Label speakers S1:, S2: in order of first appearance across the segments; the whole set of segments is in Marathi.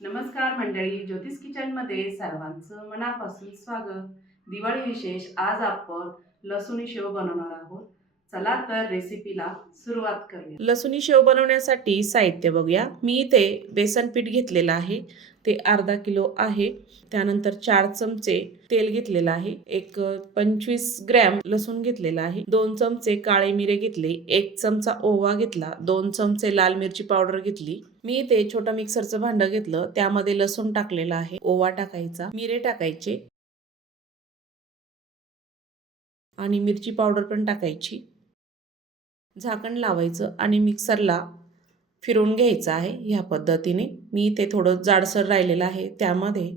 S1: नमस्कार मंडळी ज्योतिष किचनमध्ये सर्वांचं मनापासून स्वागत. दिवाळी विशेष आज आपण लसूणी शेव बनवणार आहोत. चला तर रेसिपीला सुरुवात करूया.
S2: लसुणी शेव बनवण्यासाठी साहित्य बघूया. मी इथे बेसन पीठ घेतलेलं आहे. ते अर्धा किलो आहे. त्यानंतर चार चमचे तेल घेतलेलं आहे. एक पंचवीस ग्रॅम लसूण घेतलेला आहे. दोन चमचे काळे मिरे घेतले. एक चमचा ओवा घेतला. दोन चमचे लाल मिरची पावडर घेतली. मी इथे छोटं मिक्सरचं भांडं घेतलं. त्यामध्ये लसूण टाकलेलं आहे. ओवा टाकायचा. मिरे टाकायचे. आणि मिरची पावडर पण टाकायची. झाकण लावायचं आणि मिक्सरला फिरवून घ्यायचं आहे ह्या पद्धतीने. मी ते थोडं जाडसर राहिलेलं आहे त्यामध्ये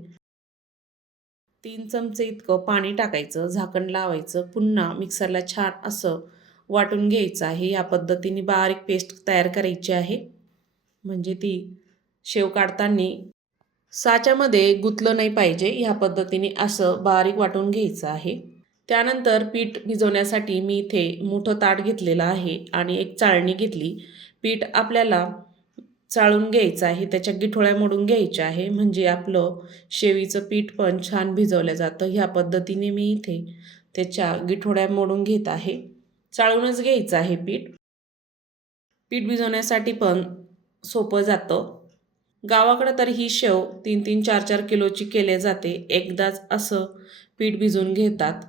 S2: तीन चमचे इतकं पाणी टाकायचं झाकण लावायचं पुन्हा मिक्सरला छान असं वाटून घ्यायचं आहे. या पद्धतीने बारीक पेस्ट तयार करायची आहे. म्हणजे ती शेव काढताना साच्यामध्ये गुतलं नाही पाहिजे. ह्या पद्धतीने असं बारीक वाटून घ्यायचं आहे. त्यानंतर पीठ भिजवण्यासाठी मी इथे मोठं ताट घेतलेलं आहे आणि एक चाळणी घेतली. पीठ आपल्याला चाळून घ्यायचं आहे त्याच्या गिठोळ्या मोडून घ्यायच्या आहे. म्हणजे आपलं शेवीचं पीठ पण छान भिजवलं जातं. ह्या पद्धतीने मी इथे त्याच्या गिठोड्या मोडून घेत आहे. चाळूनच घ्यायचं आहे पीठ. पीठ भिजवण्यासाठी पण सोपं जातं. गावाकडं तर ही शेव तीन तीन चार चार किलोची केले जाते. एकदाच असं पीठ भिजवून घेतात.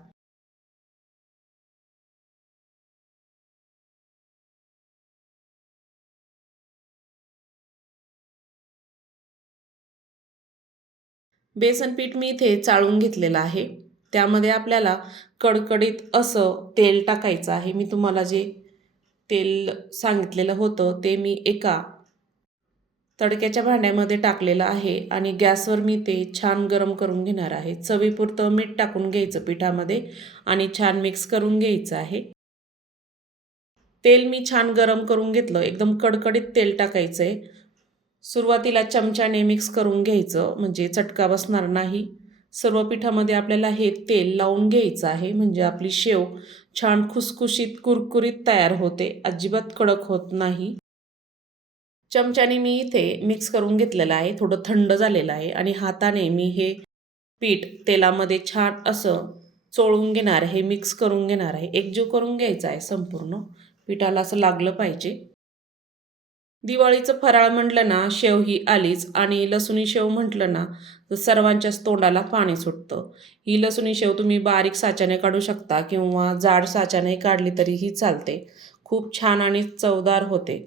S2: बेसन पीठ मी इथे चाळून घेतलेलं आहे. त्यामध्ये आपल्याला कडकडीत असं तेल टाकायचं आहे. मी तुम्हाला जे तेल सांगितलेलं होतं ते मी एका तडक्याच्या भांड्यामध्ये टाकलेलं आहे आणि गॅसवर मी ते छान गरम करून घेणार आहे. चवीपुरतं मीठ टाकून घ्यायचं पिठामध्ये आणि छान मिक्स करून घ्यायचं आहे. तेल मी छान गरम करून घेतलं. एकदम कडकडीत तेल टाकायचं आहे सुरुवातीला चमच्याने मिक्स करून घ्यायचं म्हणजे चटका बसणार नाही. सर्व पिठामध्ये आपल्याला हे तेल लावून घ्यायचं आहे म्हणजे आपली शेव छान खुसखुशीत कुरकुरीत तयार होते. अजिबात कडक होत नाही. चमच्याने मी इथे मिक्स करून घेतलेलं आहे थोडं थंड झालेलं आहे आणि हाताने मी हे पीठ तेलामध्ये छान असं चोळून घेणार आहे मिक्स करून घेणार आहे. एकजीव करून घ्यायचं आहे संपूर्ण. पिठाला असं लागलं पाहिजे. दिवाळीचं फराळ म्हटलं ना शेव ही आलीच आणि लसुणी शेव म्हटलं ना तर सर्वांच्याच तोंडाला पाणी सुटतं. ही लसुणी शेव तुम्ही बारीक साच्याने काढू शकता किंवा जाड साच्याने काढली तरीही चालते. खूप छान आणि चवदार होते.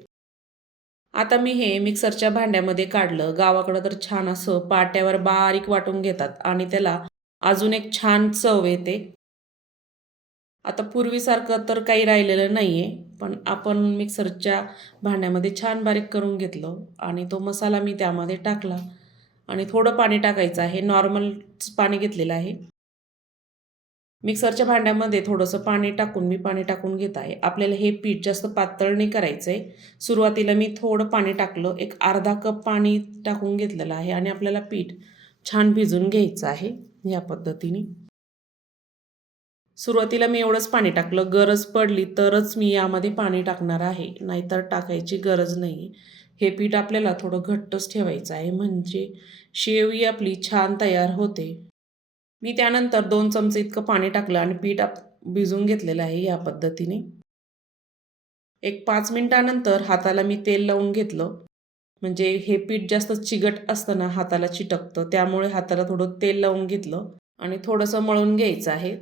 S2: आता मी हे मिक्सरच्या भांड्यामध्ये काढलं. गावाकडं तर छान असं पाट्यावर बारीक वाटून घेतात आणि त्याला अजून एक छान चव येते. आता पूर्वीसारखं तर काही राहिलेलं नाही आहे पण आपण मिक्सरच्या भांड्यामध्ये छान बारीक करून घेतलं आणि तो मसाला मी त्यामध्ये टाकला. आणि थोडं पाणी टाकायचं आहे. नॉर्मल पाणी घेतलेलं आहे. मिक्सरच्या भांड्यामध्ये थोडंसं पाणी टाकून मी पाणी टाकून घेत आहे. आपल्याला हे पीठ जास्त पातळ नाही करायचं आहे सुरुवातीला मी थोडं पाणी टाकलं. एक अर्धा कप पाणी टाकून घेतलेलं आहे आणि आपल्याला पीठ छान भिजून घ्यायचं आहे या पद्धतीने. सुरुवातीला मी एवढंच पाणी टाकलं. गरज पडली तरच मी यामध्ये पाणी टाकणार आहे. नाहीतर टाकायची गरज नाही. हे पीठ आपल्याला थोडं घट्टच ठेवायचं आहे. म्हणजे शेवही आपली छान तयार होते. मी त्यानंतर दोन चमचे इतकं पाणी टाकलं आणि पीठ आप भिजून घेतलेलं आहे या पद्धतीने. एक पाच मिनटानंतर हाताला मी तेल लावून घेतलं. म्हणजे हे पीठ जास्त चिगट असतं ना हाताला चिटकतं. त्यामुळे हाताला थोडं तेल लावून घेतलं आणि थोडंसं मळून घ्यायचं आहे.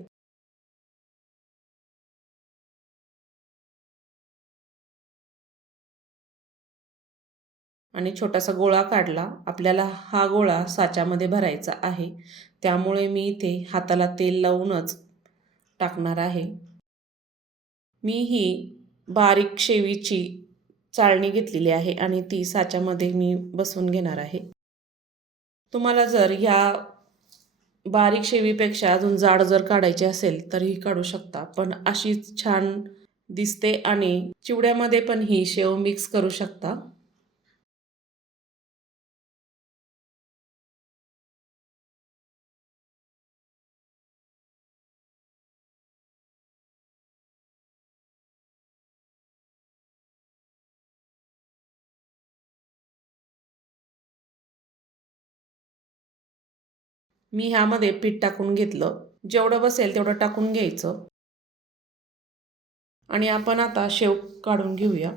S2: आणि छोटासा गोळा काढला. आपल्याला हा गोळा साच्यामध्ये भरायचा आहे. त्यामुळे मी इथे हाताला तेल लावूनच टाकणार आहे. मी ही बारीक शेवीची चाळणी घेतलेली आहे आणि ती साच्यामध्ये मी बसवून घेणार आहे. तुम्हाला जर ह्या बारीक शेवीपेक्षा अजून जाड जर काढायची असेल तरीही काढू शकता. पण अशीच छान दिसते आणि चिवड्यामध्ये पण ही शेव मिक्स करू शकता. मी ह्यामध्ये पीठ टाकून घेतलं. जेवढं बसेल तेवढं टाकून घ्यायचं. आणि आपण आता शेव काढून घेऊया.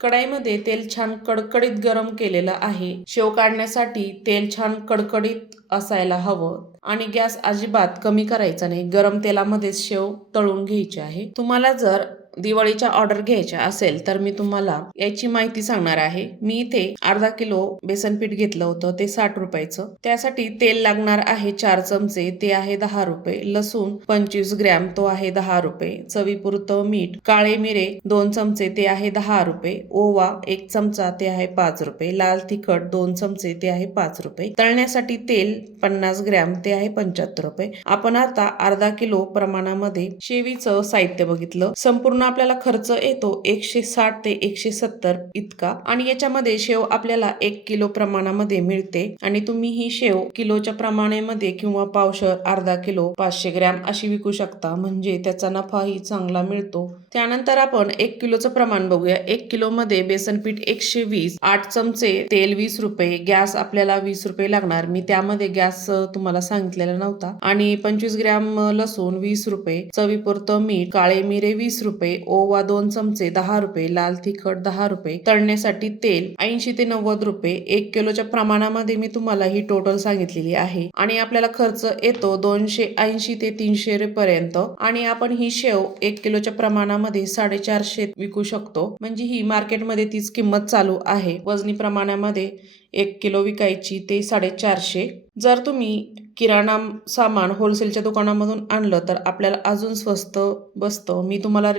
S2: कढाईमध्ये तेल छान कडकडीत गरम केलेलं आहे. शेव काढण्यासाठी तेल छान कडकडीत असायला हवं. आणि गॅस अजिबात कमी करायचा नाही. गरम तेलामध्येच शेव तळून घ्यायची आहे. तुम्हाला जर दिवाळीच्या ऑर्डर घ्यायच्या असेल तर मी तुम्हाला याची माहिती सांगणार आहे. मी इथे अर्धा किलो बेसन पीठ घेतलं होतं ते साठ रुपयाचं. त्यासाठी तेल लागणार आहे चार चमचे ते आहे दहा रुपये. लसूण पंचवीस ग्रॅम तो आहे दहा रुपये. चवीपुरतं मीठ काळे मिरे दोन चमचे ते आहे दहा रुपये. ओवा एक चमचा ते आहे पाच रुपये. लाल तिखट दोन चमचे ते आहे पाच रुपये. तळण्यासाठी तेल पन्नास ग्रॅम ते आहे पंच्याहत्तर रुपये. आपण आता अर्धा किलो प्रमाणामध्ये शेवीचं साहित्य बघितलं. संपूर्ण आपल्याला खर्च येतो एकशे साठ ते एकशे सत्तर इतका. आणि याच्यामध्ये शेव आपल्याला एक किलो प्रमाणामध्ये मिळते. आणि तुम्ही ही शेव किलोच्या प्रमाणामध्ये किंवा पावशर अर्धा किलो पाचशे ग्रॅम अशी विकू शकता. म्हणजे त्याचा नफाही चांगला मिळतो. त्यानंतर आपण एक किलोचं प्रमाण बघूया. एक किलो मध्ये बेसन पीठ एकशे वीस आठ चमचे तेल वीस रुपये गॅस आपल्याला वीस रुपये लागणार. मी त्यामध्ये गॅस तुम्हाला सांगितलेला नव्हता. आणि पंचवीस ग्रॅम लसूण वीस रुपये चवीपुरतं मीठ काळे मिरे वीस रुपये रुपये ओवा दोन चमचे दहा रुपये लाल तिखट दहा रुपये तळण्यासाठी तेल ऐंशी ते नव्वद रुपये एक किलोच्या प्रमाणामध्ये मी तुम्हाला ही टोटल सांगितलेली आहे. आणि आपल्याला खर्च येतो दोनशे ऐंशी ते तीनशे पर्यंत. आणि आपण ही शेव एक किलोच्या प्रमाणामध्ये साडेचारशे विकू शकतो. म्हणजे ही मार्केटमध्ये तीच किंमत चालू आहे. वजनी प्रमाणामध्ये एक किलो विकायची ते साडेचारशे. जर तुम्ही किराणा सामान होलसेलच्या दुकानामधून आणलं तर आपल्याला अजून स्वस्त बसतं. मी तुम्हाला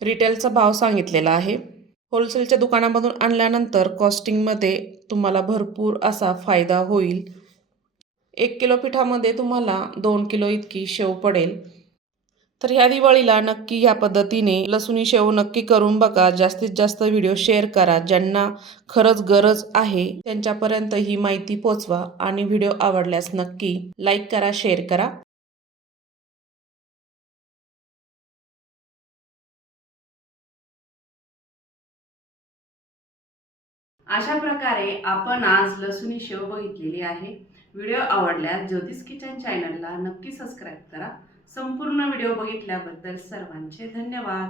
S2: रिटेलचा भाव सांगितलेला आहे. होलसेलच्या दुकानामधून आणल्यानंतर कॉस्टिंगमध्ये तुम्हाला भरपूर असा फायदा होईल. एक किलो पिठामध्ये तुम्हाला दोन किलो इतकी शेव पडेल. तर ह्या दिवाळीला नक्की ह्या पद्धतीने लसूणी शेव नक्की करून बघा. जास्तीत जास्त व्हिडिओ शेअर करा. ज्यांना खरंच गरज आहे त्यांच्यापर्यंत ही माहिती पोचवा आणि व्हिडिओ आवडल्यास नक्की लाईक करा शेअर करा.
S1: अशा प्रकारे आपण आज लसुणी शेव बघितलेली आहे. व्हिडिओ आवडल्यास ज्योतिष किचन चॅनलला नक्की सबस्क्राईब करा. संपूर्ण व्हिडिओ बघितल्याबद्दल सर्वांचे धन्यवाद.